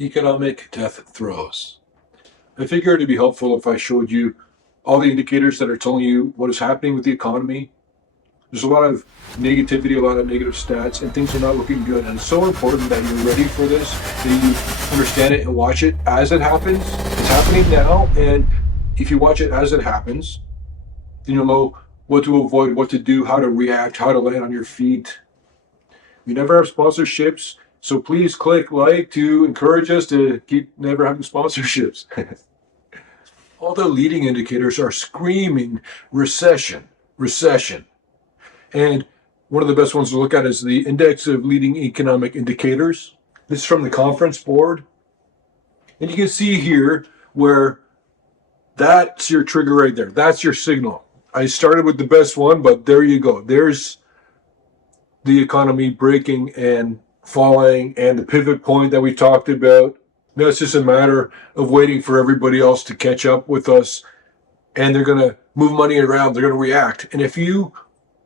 Economic death throes. I figure it'd be helpful if I showed you all the indicators that are telling you what is happening with the economy. There's a lot of negativity, a lot of negative stats, and things are not looking good. And it's so important that you're ready for this, that you understand it and watch it as it happens. It's happening now, and if you watch it as it happens, then you'll know what to avoid, what to do, how to react, how to land on your feet. We never have sponsorships, so please click like to encourage us to keep never having sponsorships. All the leading indicators are screaming recession, recession. And one of the best ones to look at is the Index of Leading Economic Indicators. This is from the Conference Board. And you can see here where that's your trigger right there. That's your signal. I started with the best one, but there you go. There's the economy breaking and falling and the pivot point that we talked about. Now it's just a matter of waiting for everybody else to catch up with us, and they're going to move money around. They're going to react. And if you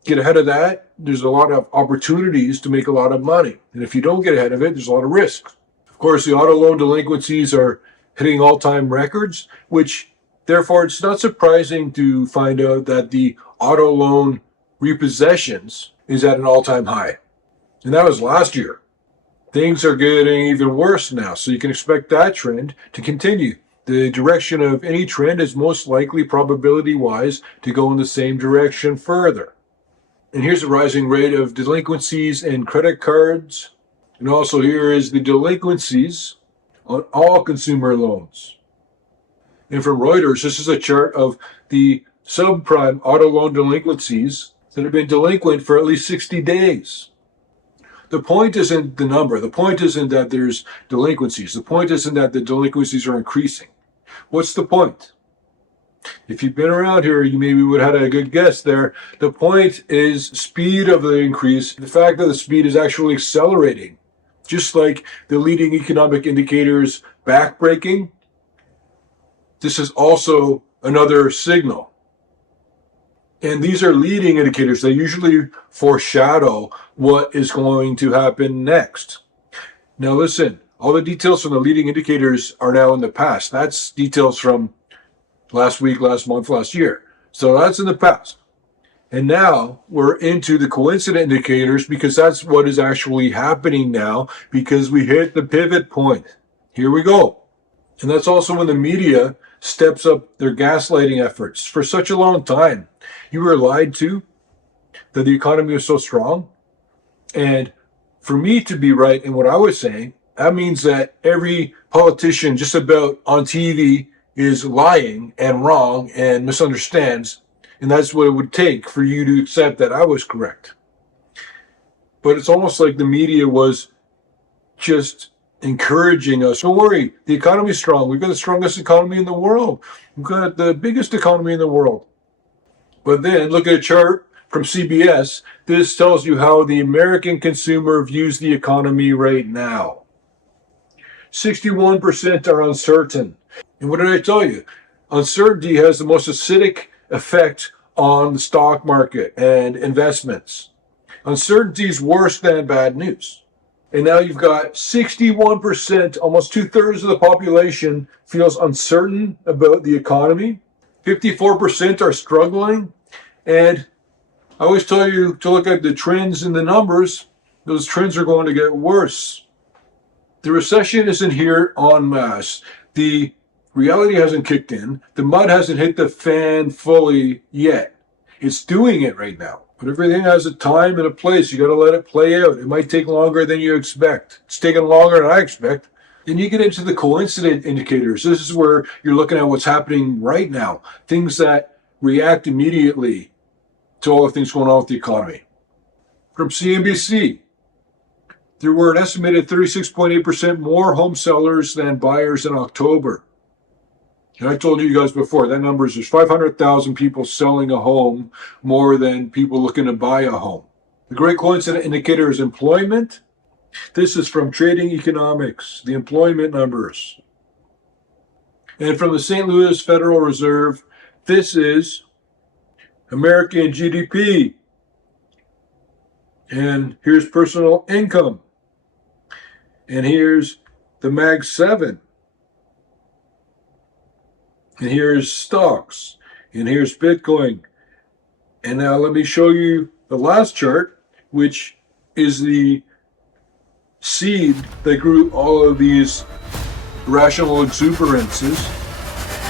get ahead of that, there's a lot of opportunities to make a lot of money. And if you don't get ahead of it, there's a lot of risks. Of course, the auto loan delinquencies are hitting all-time records, which therefore it's not surprising to find out that the auto loan repossessions is at an all-time high. And that was last year. Things are getting even worse now, so you can expect that trend to continue. The direction of any trend is most likely, probability-wise, to go in the same direction further. And here's the rising rate of delinquencies and credit cards. And also here is the delinquencies on all consumer loans. And from Reuters, this is a chart of the subprime auto loan delinquencies that have been delinquent for at least 60 days. The point isn't the number. The point isn't that there's delinquencies. The point isn't that the delinquencies are increasing. What's the point? If you've been around here, you maybe would have had a good guess there. The point is speed of the increase. The fact that the speed is actually accelerating, just like the leading economic indicators backbreaking. This is also another signal. And these are leading indicators. They usually foreshadow what is going to happen next. Now listen, all the details from the leading indicators are now in the past. That's details from last week, last month, last year. So that's in the past. And now we're into the coincident indicators because that's what is actually happening now because we hit the pivot point. Here we go. And that's also when the media steps up their gaslighting efforts. For such a long time, you were lied to that the economy was so strong. And for me to be right in what I was saying, that means that every politician just about on TV is lying and wrong and misunderstands. And that's what it would take for you to accept that I was correct. But it's almost like the media was just encouraging us. Don't worry, the economy's strong. We've got the strongest economy in the world. We've got the biggest economy in the world. But then look at a chart from CBS. This tells you how the American consumer views the economy right now. 61% are uncertain. And what did I tell you? Uncertainty has the most acidic effect on the stock market and investments. Uncertainty is worse than bad news. And now you've got 61%, almost 2/3 of the population feels uncertain about the economy. 54% are struggling. And I always tell you to look at the trends in the numbers. Those trends are going to get worse. The recession isn't here en masse. The reality hasn't kicked in. The mud hasn't hit the fan fully yet. It's doing it right now. But everything has a time and a place. You got to let it play out. It might take longer than you expect. It's taking longer than I expect. Then you get into the coincident indicators. This is where you're looking at what's happening right now. Things that react immediately to all the things going on with the economy. From CNBC, there were an estimated 36.8% more home sellers than buyers in October. And I told you guys before, that number is there's 500,000 people selling a home more than people looking to buy a home. The great coincident indicator is employment. This is from Trading Economics, the employment numbers. And from the St. Louis Federal Reserve, this is American GDP. And here's personal income. And here's the Mag 7. And here's stocks. And here's Bitcoin. And now let me show you the last chart, which is the seed that grew all of these rational exuberances.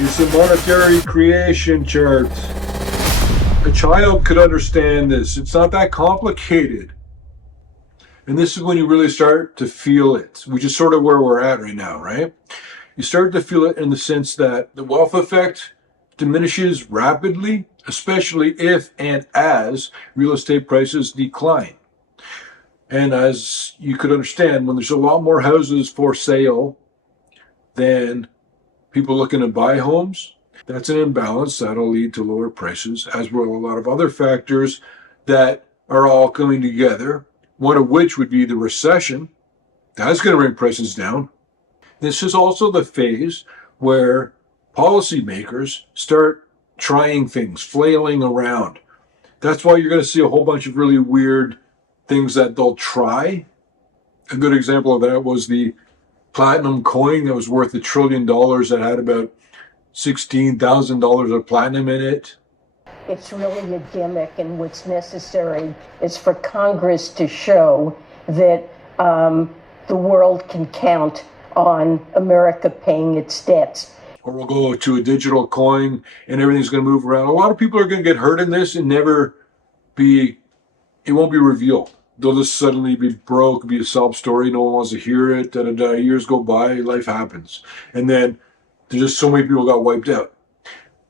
It's the monetary creation chart. A child could understand this. It's not that complicated. And this is when you really start to feel it, which is sort of where we're at right now, right? You start to feel it in the sense that the wealth effect diminishes rapidly, especially if and as real estate prices decline. And as you could understand, when there's a lot more houses for sale than people looking to buy homes, that's an imbalance that'll lead to lower prices, as will a lot of other factors that are all coming together, one of which would be the recession. That's going to bring prices down. This is also the phase where policymakers start trying things, flailing around. That's why you're going to see a whole bunch of really weird things that they'll try. A good example of that was the platinum coin that was worth $1 trillion that had about $16,000 of platinum in it. It's really a gimmick, and what's necessary is for Congress to show that the world can count on America paying its debts. Or we'll go to a digital coin and everything's going to move around. A lot of people are going to get hurt in this and it won't be revealed. They'll just suddenly be broke, be a sob story. No one wants to hear it. Years go by, life happens. And then there's just so many people got wiped out.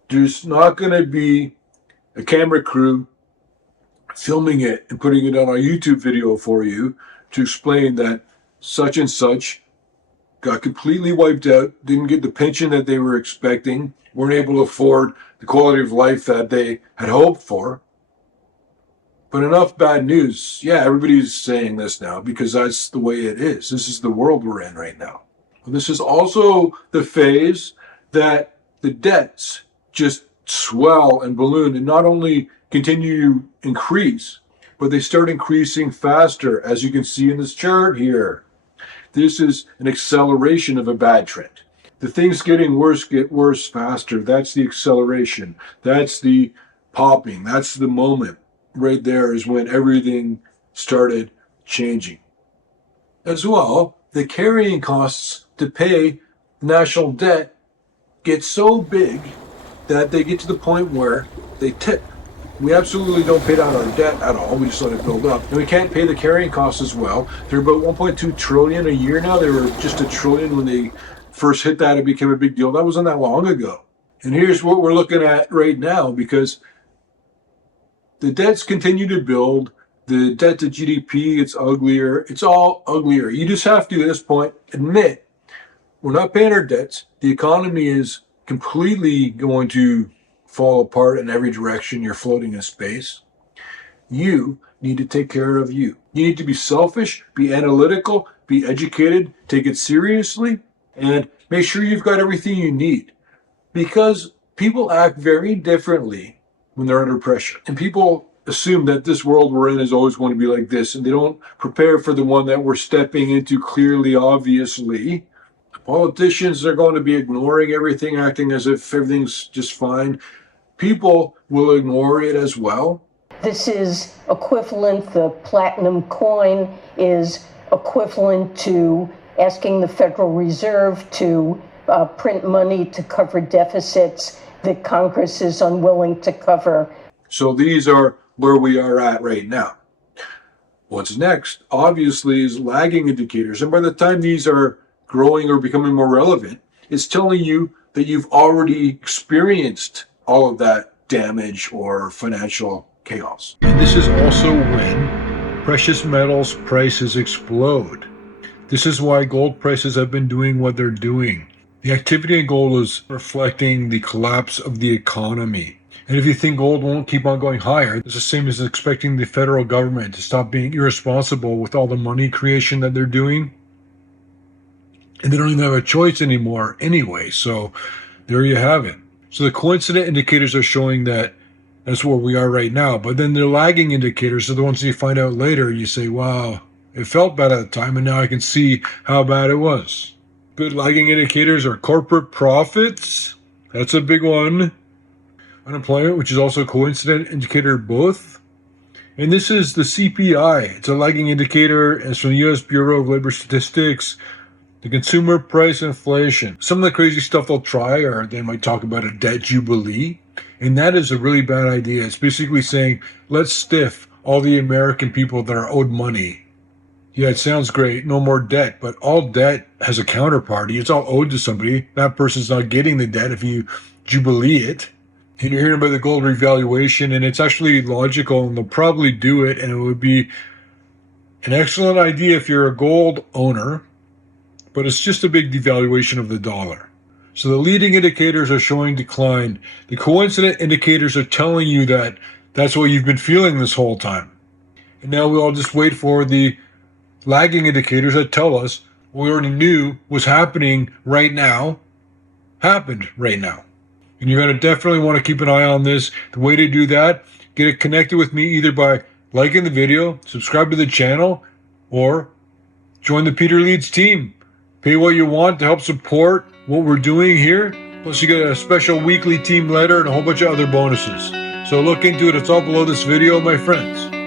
There's not going to be a camera crew filming it and putting it on a YouTube video for you to explain that such and such got completely wiped out, didn't get the pension that they were expecting, weren't able to afford the quality of life that they had hoped for. But enough bad news. Yeah, everybody's saying this now because that's the way it is. This is the world we're in right now. This is also the phase that the debts just swell and balloon and not only continue to increase, but they start increasing faster, as you can see in this chart here. This is an acceleration of a bad trend. The things getting worse get worse faster. That's the acceleration. That's the popping. That's the moment. Right there is when everything started changing. As well, the carrying costs to pay national debt get so big that they get to the point where they tip. We absolutely don't pay down our debt at all. We just let it build up. And we can't pay the carrying costs as well. They're about 1.2 trillion a year now. They were just $1 trillion when they first hit that. It became a big deal. That wasn't that long ago. And here's what we're looking at right now, because the debts continue to build. The debt to GDP gets uglier. It's all uglier. You just have to, at this point, admit we're not paying our debts. The economy is completely going to fall apart in every direction. You're floating in space. You need to take care of you. You need to be selfish, be analytical, be educated, take it seriously, and make sure you've got everything you need. Because people act very differently when they're under pressure. And people assume that this world we're in is always going to be like this, and they don't prepare for the one that we're stepping into clearly, obviously. Politicians are going to be ignoring everything, acting as if everything's just fine. People will ignore it as well. This is equivalent, the platinum coin is equivalent to asking the Federal Reserve to print money to cover deficits that Congress is unwilling to cover. So these are where we are at right now. What's next, obviously, is lagging indicators. And by the time these are growing or becoming more relevant, it's telling you that you've already experienced all of that damage or financial chaos. And this is also when precious metals prices explode. This is why gold prices have been doing what they're doing. The activity in gold is reflecting the collapse of the economy. And if you think gold won't keep on going higher, it's the same as expecting the federal government to stop being irresponsible with all the money creation that they're doing. And they don't even have a choice anymore anyway. So there you have it. So the coincident indicators are showing that that's where we are right now. But then the lagging indicators are the ones that you find out later. And you say, wow, it felt bad at the time, and now I can see how bad it was. Good lagging indicators are corporate profits. That's a big one. Unemployment, which is also a coincident indicator both. And this is the CPI. It's a lagging indicator. It's from the U.S. Bureau of Labor Statistics. The consumer price inflation. Some of the crazy stuff they'll try, or they might talk about a debt jubilee. And that is a really bad idea. It's basically saying, let's stiff all the American people that are owed money. Yeah, it sounds great. No more debt. But all debt has a counterparty. It's all owed to somebody. That person's not getting the debt if you jubilee it. And you're hearing about the gold revaluation, and it's actually logical, and they'll probably do it, and it would be an excellent idea if you're a gold owner, but it's just a big devaluation of the dollar. So the leading indicators are showing decline. The coincident indicators are telling you that that's what you've been feeling this whole time. And now we all just wait for the lagging indicators that tell us what we already knew was happening right now, happened right now. And you're going to definitely want to keep an eye on this. The way to do that, get it connected with me either by liking the video, subscribe to the channel, or join the Peter Leeds team. Pay what you want to help support what we're doing here. Plus you get a special weekly team letter and a whole bunch of other bonuses. So look into it. It's all below this video, my friends.